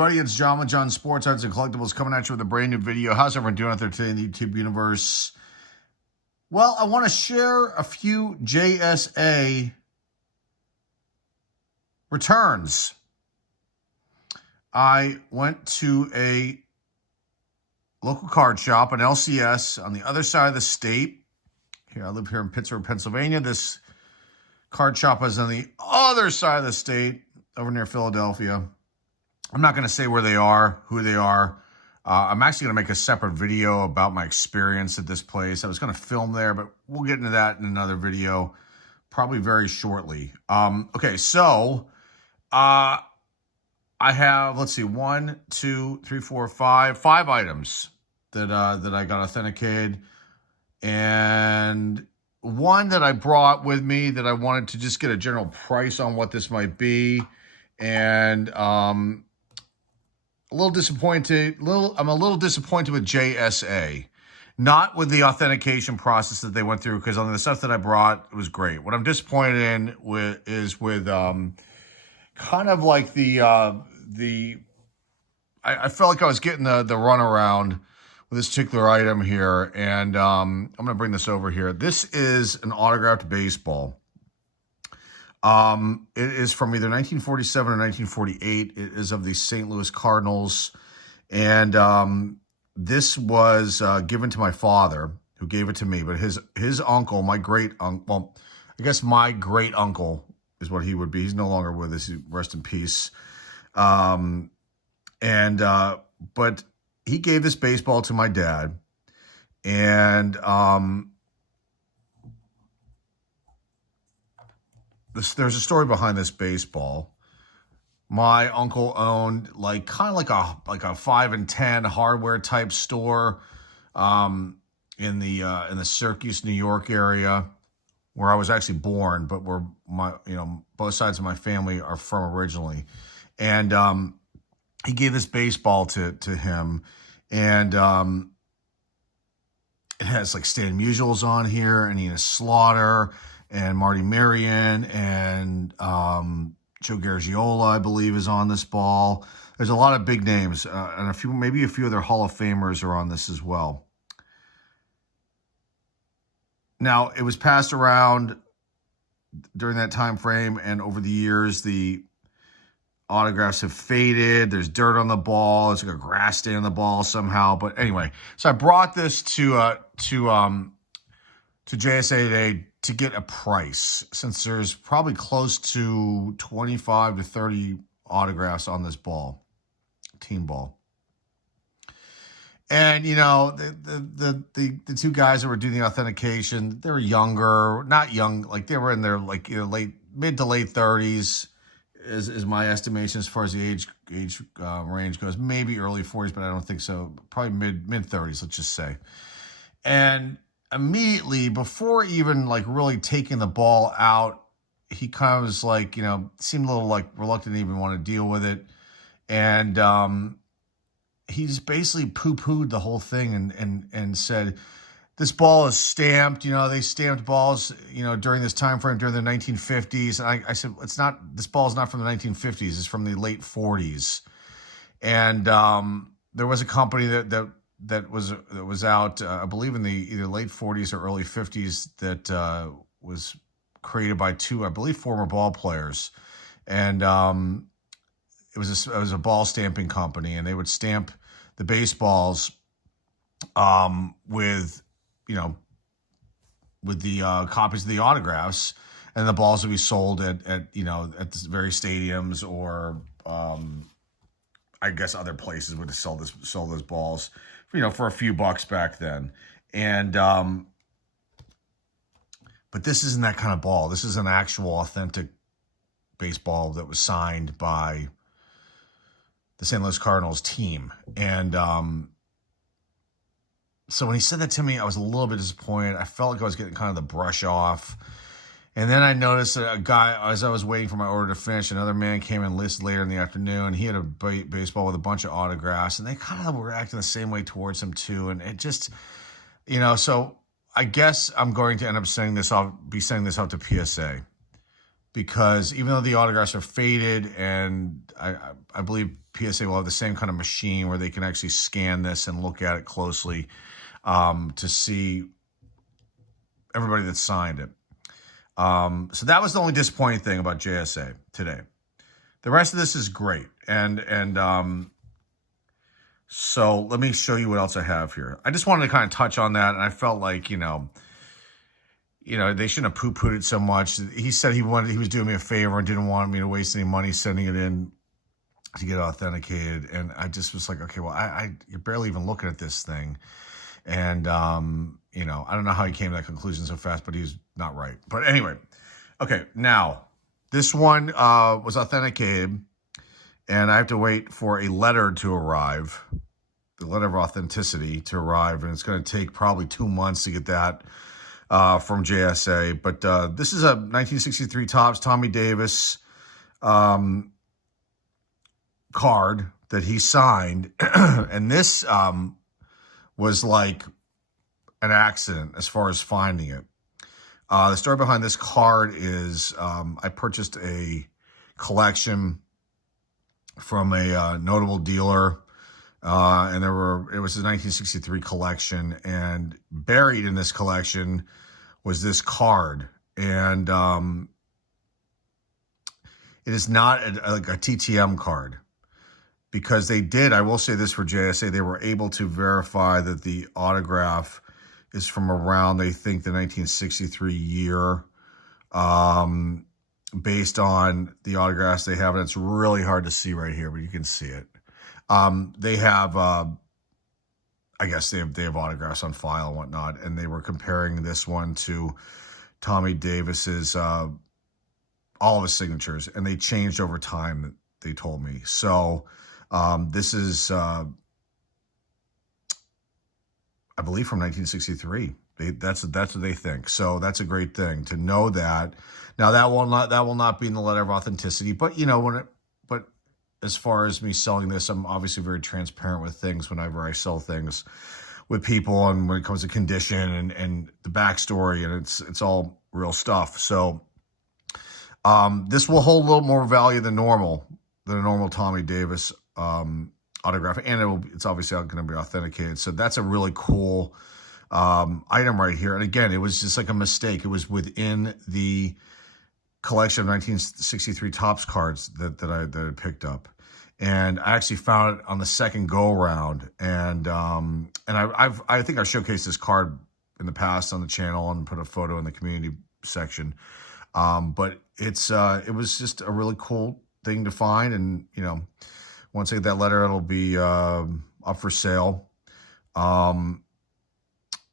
everybody? It's John with John Sports Arts and Collectibles coming at you with a brand new video. How's everyone doing out there today in the YouTube universe? Well, I want to share a few JSA returns. I went to a local card shop, an LCS, on the other side of the state. Here, I live here in Pittsburgh, Pennsylvania. This card shop is on the other side of the state, over near Philadelphia. I'm not going to say where they are, who they are. I'm actually going to make a separate video about my experience at this place. I was going to film there, but we'll get into that in another video, probably very shortly. Okay, so I have, let's see, 1, 2, 3, 4, 5 items that I got authenticated, and one that I brought with me that I wanted to just get a general price on what this might be, and I'm a little disappointed with JSA, not with the authentication process that they went through, because on the stuff that I brought, it was great. What I'm disappointed in is with kind of like I felt like I was getting the runaround with this particular item here, and I'm going to bring this over here. This is an autographed baseball. It is from either 1947 or 1948. It is of the St. Louis Cardinals. And this was given to my father, who gave it to me. But his uncle, my great uncle, well, I guess my great uncle is what he would be. He's no longer with us. Rest in peace. But he gave this baseball to my dad. And there's a story behind this baseball. My uncle owned kind of like a 5 and 10 hardware type store in the Syracuse, New York area, where I was actually born, but where both sides of my family are from originally. And he gave this baseball to him, and it has like Stan Musials on here, and Enos Slaughter, and Marty Marion, and Joe Garagiola, I believe, is on this ball. There's a lot of big names, and maybe a few other Hall of Famers are on this as well. Now, it was passed around during that time frame, and over the years, the autographs have faded. There's dirt on the ball. There's like a grass stain on the ball somehow. But anyway, so I brought this to JSA today to get a price, since there's probably close to 25 to 30 autographs on this ball, team ball. And, the two guys that were doing the authentication, they were younger, not young, like they were in their mid to late 30s is my estimation as far as the age range goes. Maybe early 40s, but I don't think so. Probably mid 30s, let's just say. And immediately, before even really taking the ball out, he kind of was seemed a little reluctant to even want to deal with it. And he just basically poo-pooed the whole thing and said, this ball is stamped. They stamped balls, during this time frame, during the 1950s. And I said, this ball is not from the 1950s. It's from the late 40s. And there was a company that was out, I believe, in the either late 40s or early 50s, that was created by two, I believe, former ball players. And it was a ball stamping company, and they would stamp the baseballs with the copies of the autographs, and the balls would be sold at the various stadiums, or I guess other places would sell those balls, for a few bucks back then. And but this isn't that kind of ball. This is an actual authentic baseball that was signed by the St. Louis Cardinals team. And so when he said that to me, I was a little bit disappointed. I felt like I was getting kind of the brush off. And then I noticed that a guy, as I was waiting for my order to finish, another man came in later in the afternoon. He had a baseball with a bunch of autographs, and they kind of were acting the same way towards him too. And it just, so I guess I'm going to end up sending this off to PSA. because even though the autographs are faded, and I believe PSA will have the same kind of machine where they can actually scan this and look at it closely to see everybody that signed it. So that was the only disappointing thing about JSA today. The rest of this is great. And so let me show you what else I have here. I just wanted to kind of touch on that, and I felt like, you know, they shouldn't have poo-pooed it so much. He said he was doing me a favor and didn't want me to waste any money sending it in to get authenticated. And I just was like, okay, well, you're barely even looking at this thing. And, you know, I don't know how he came to that conclusion so fast, but he's not right. But anyway, okay, now this one was authenticated, and I have to wait for a letter to arrive, the letter of authenticity to arrive, and it's going to take probably 2 months to get that from JSA. But this is a 1963 Topps Tommy Davis card that he signed, and this was like an accident as far as finding it. The story behind this card is I purchased a collection from a notable dealer, and it was a 1963 collection, and buried in this collection was this card. And it is not like a TTM card, because they did, I will say this for JSA, they were able to verify that the autograph is from around, they think, the 1963 year, based on the autographs they have. And it's really hard to see right here, but you can see it. They have, I guess they have autographs on file and whatnot, and they were comparing this one to Tommy Davis's, all of his signatures, and they changed over time, they told me. So this is, I believe, from 1963. That's what they think. So that's a great thing to know that. Now that will not be in the letter of authenticity, but you know, but as far as me selling this, I'm obviously very transparent with things whenever I sell things with people, and when it comes to condition and the backstory, and it's all real stuff. So this will hold a little more value than a normal Tommy Davis autograph, and it's obviously going to be authenticated. So that's a really cool item right here. And again, it was just like a mistake. It was within the collection of 1963 Topps cards that I picked up, and I actually found it on the second go around. And I think I showcased this card in the past on the channel and put a photo in the community section. But it was just a really cool thing to find, and you know, once I get that letter, it'll be up for sale.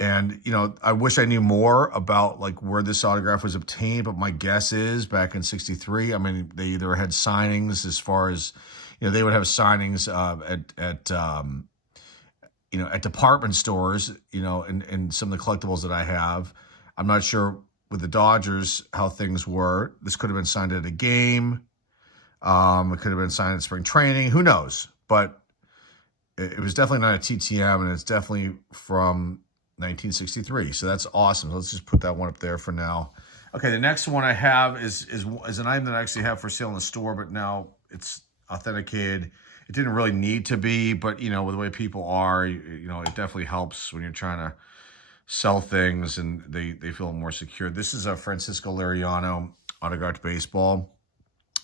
And, you know, I wish I knew more about like where this autograph was obtained, but my guess is back in 63. I mean, they either had signings, as far as, you know, they would have signings at department stores, you know, and some of the collectibles that I have. I'm not sure with the Dodgers how things were. This could have been signed at a game. It could have been signed at spring training. Who knows? But it was definitely not a TTM, and it's definitely from 1963. So that's awesome. Let's just put that one up there for now. Okay, the next one I have is an item that I actually have for sale in the store, but now it's authenticated. It didn't really need to be, but you know, with the way people are, you know, it definitely helps when you're trying to sell things and they feel more secure. This is a Francisco Liriano autographed baseball.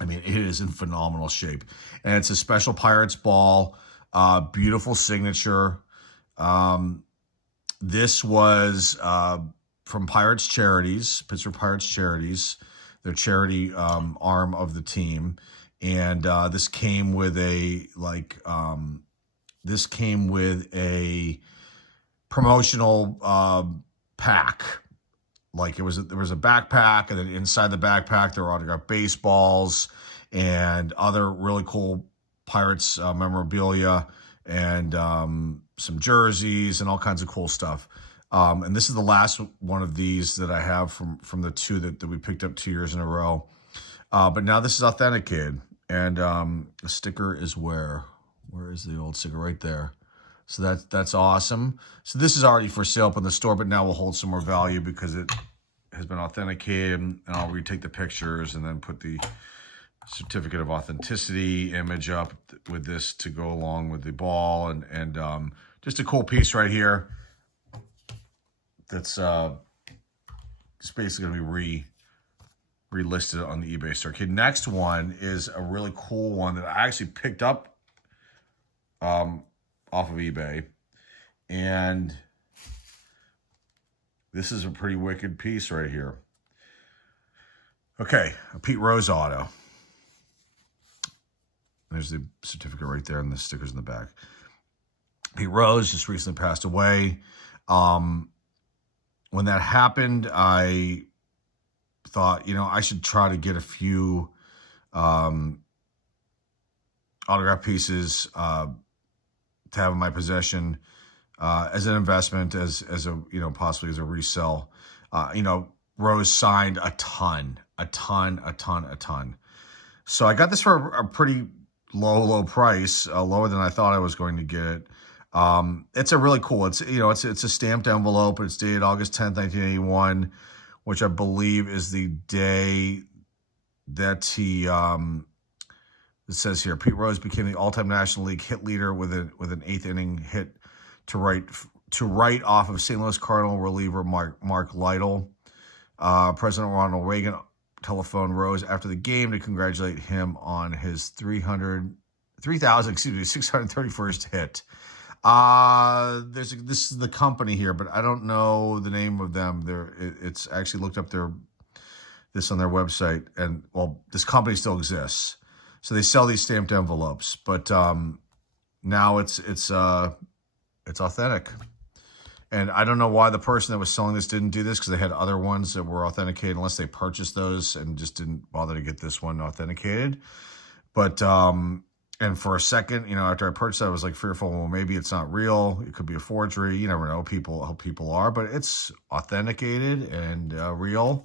I mean, it is in phenomenal shape, and it's a special Pirates ball. Beautiful signature. This was from Pirates Charities, Pittsburgh Pirates Charities, their charity arm of the team, and this came with a promotional pack. Like there was a backpack, and then inside the backpack there were autographed baseballs and other really cool Pirates memorabilia, and some jerseys and all kinds of cool stuff. And this is the last one of these that I have from the two that we picked up 2 years in a row. But now this is authenticated, and the sticker is where is the old sticker? Right there. So that's awesome. So this is already for sale up in the store, but now will hold some more value because it has been authenticated, and I'll retake the pictures and then put the certificate of authenticity image up with this to go along with the ball, and just a cool piece right here that's just basically going to be relisted on the eBay store. Okay, next one is a really cool one that I actually picked up off of eBay, and this is a pretty wicked piece right here. Okay, a Pete Rose auto. There's the certificate right there and the stickers in the back. Pete Rose just recently passed away. When that happened, I thought, I should try to get a few autograph pieces to have in my possession as an investment, as a possibly as a resell. Rose signed a ton. So I got this for a pretty low price, lower than I thought I was going to get it. It's a really cool. It's a stamped envelope. It's dated August 10th, 1981, which I believe is the day that he. It says here, Pete Rose became the all-time National League hit leader with an eighth inning hit to right off of St. Louis Cardinal reliever Mark Lytle. President Ronald Reagan telephoned Rose after the game to congratulate him on his 631st hit. This is the company here, but I don't know the name of them. It's actually looked up this on their website, and this company still exists. So they sell these stamped envelopes, but now it's authentic. And I don't know why the person that was selling this didn't do this, because they had other ones that were authenticated, unless they purchased those and just didn't bother to get this one authenticated. But and for a second, after I purchased it, I was like fearful, well, maybe it's not real. It could be a forgery. You never know how people are, but it's authenticated and real.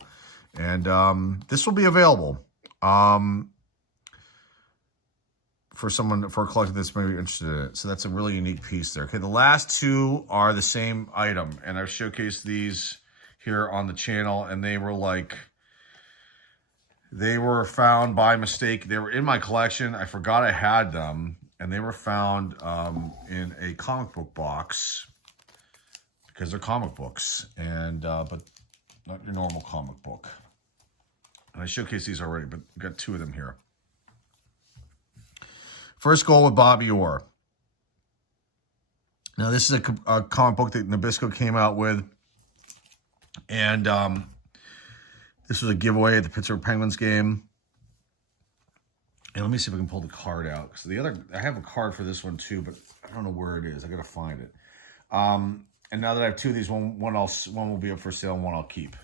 And this will be available for a collector that's maybe interested in it. So that's a really unique piece there. Okay, the last two are the same item, and I've showcased these here on the channel, and they were found by mistake. They were in my collection. I forgot I had them, and they were found in a comic book box, because they're comic books, and but not your normal comic book. And I showcased these already, but we've got two of them here. First goal with Bobby Orr. Now, this is a comic book that Nabisco came out with. And this was a giveaway at the Pittsburgh Penguins game. And let me see if I can pull the card out. Because I have a card for this one too, but I don't know where it is. I got to find it. And now that I have two of these, one will be up for sale and one I'll keep.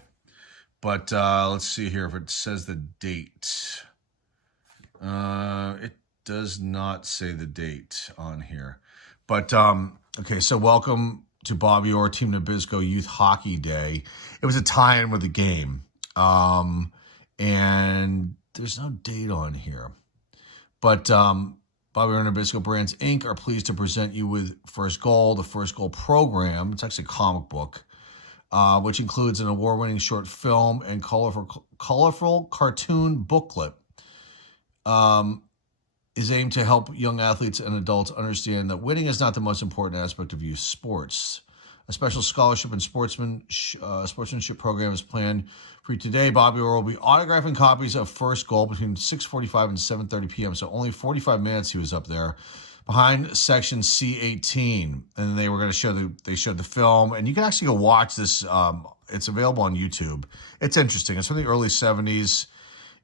But let's see here if it says the date. It does not say the date on here. But, okay, so welcome to Bobby Orr Team Nabisco Youth Hockey Day. It was a tie-in with the game. And there's no date on here. But Bobby Orr Nabisco Brands, Inc. are pleased to present you with First Goal, the First Goal program. It's actually a comic book, which includes an award-winning short film and colorful cartoon booklet. Is aimed to help young athletes and adults understand that winning is not the most important aspect of youth sports. A special scholarship and sportsmanship program is planned for you today. Bobby Orr will be autographing copies of First Goal between 6:45 and 7:30 p.m. So only 45 minutes he was up there behind section C18. And they were going to they showed the film, and you can actually go watch this. It's available on YouTube. It's interesting. It's from the early 70s.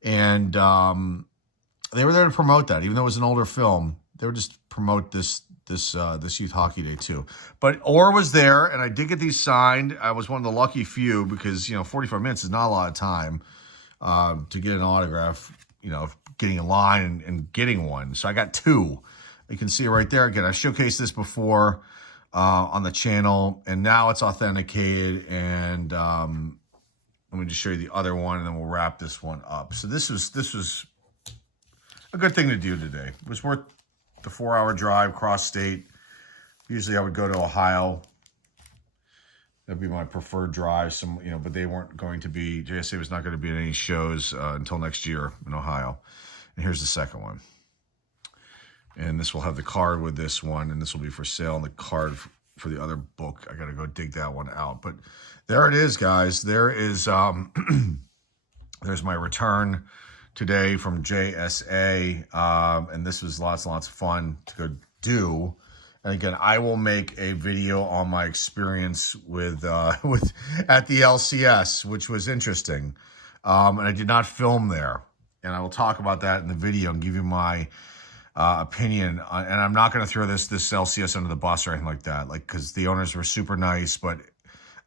And they were there to promote that, even though it was an older film. They would just promote this Youth Hockey Day too. But Orr was there, and I did get these signed. I was one of the lucky few, because 45 minutes is not a lot of time to get an autograph. Getting in line and getting one. So I got two. You can see it right there. Again, I showcased this before on the channel, and now it's authenticated. And let me just show you the other one, and then we'll wrap this one up. So this was a good thing to do today. It was worth the 4-hour drive cross state. Usually I would go to Ohio That'd be my preferred drive. Some, but they weren't going to be. JSA was not going to be at any shows until next year in Ohio. And here's the second one. And this will have the card with this one, and this will be for sale. And the card for the other book, I got to go dig that one out. But there it is, guys. There is there's my return today from JSA, and this was lots and lots of fun to go do. And again, I will make a video on my experience with at the LCS, which was interesting, and I did not film there, and I will talk about that in the video and give you my opinion. And I'm not going to throw this LCS under the bus or anything like that, because the owners were super nice, but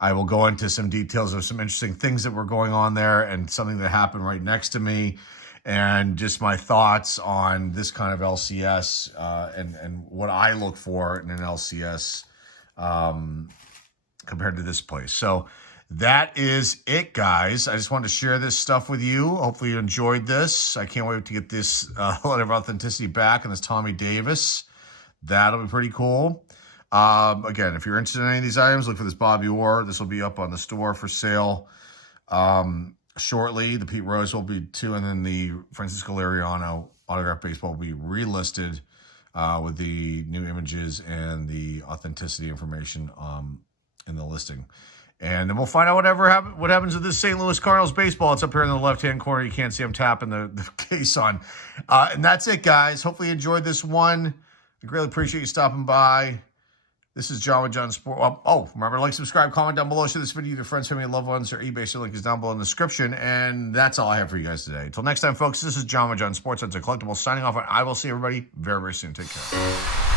I will go into some details of some interesting things that were going on there and something that happened right next to me, and just my thoughts on this kind of LCS and what I look for in an LCS compared to this place. So that is it, guys. I just wanted to share this stuff with you. Hopefully you enjoyed this. I can't wait to get this letter of authenticity back and this Tommy Davis. That'll be pretty cool. Again, if you're interested in any of these items, look for this Bobby Orr. This will be up on the store for sale shortly. The Pete Rose will be too, and then the Francisco Liriano autograph baseball will be relisted with the new images and the authenticity information in the listing. And then we'll find out what happens with this St. Louis Cardinals baseball. It's up here in the left-hand corner. You can't see I'm tapping the case on. And that's it, guys. Hopefully you enjoyed this one. I greatly appreciate you stopping by. This is John with John Sport. Remember to like, subscribe, comment down below. Share this video with your friends, family, and loved ones. Or eBay, so link is down below in the description. And that's all I have for you guys today. Until next time, folks, this is John with John Sports. That's a collectible signing off. And I will see everybody very, very soon. Take care.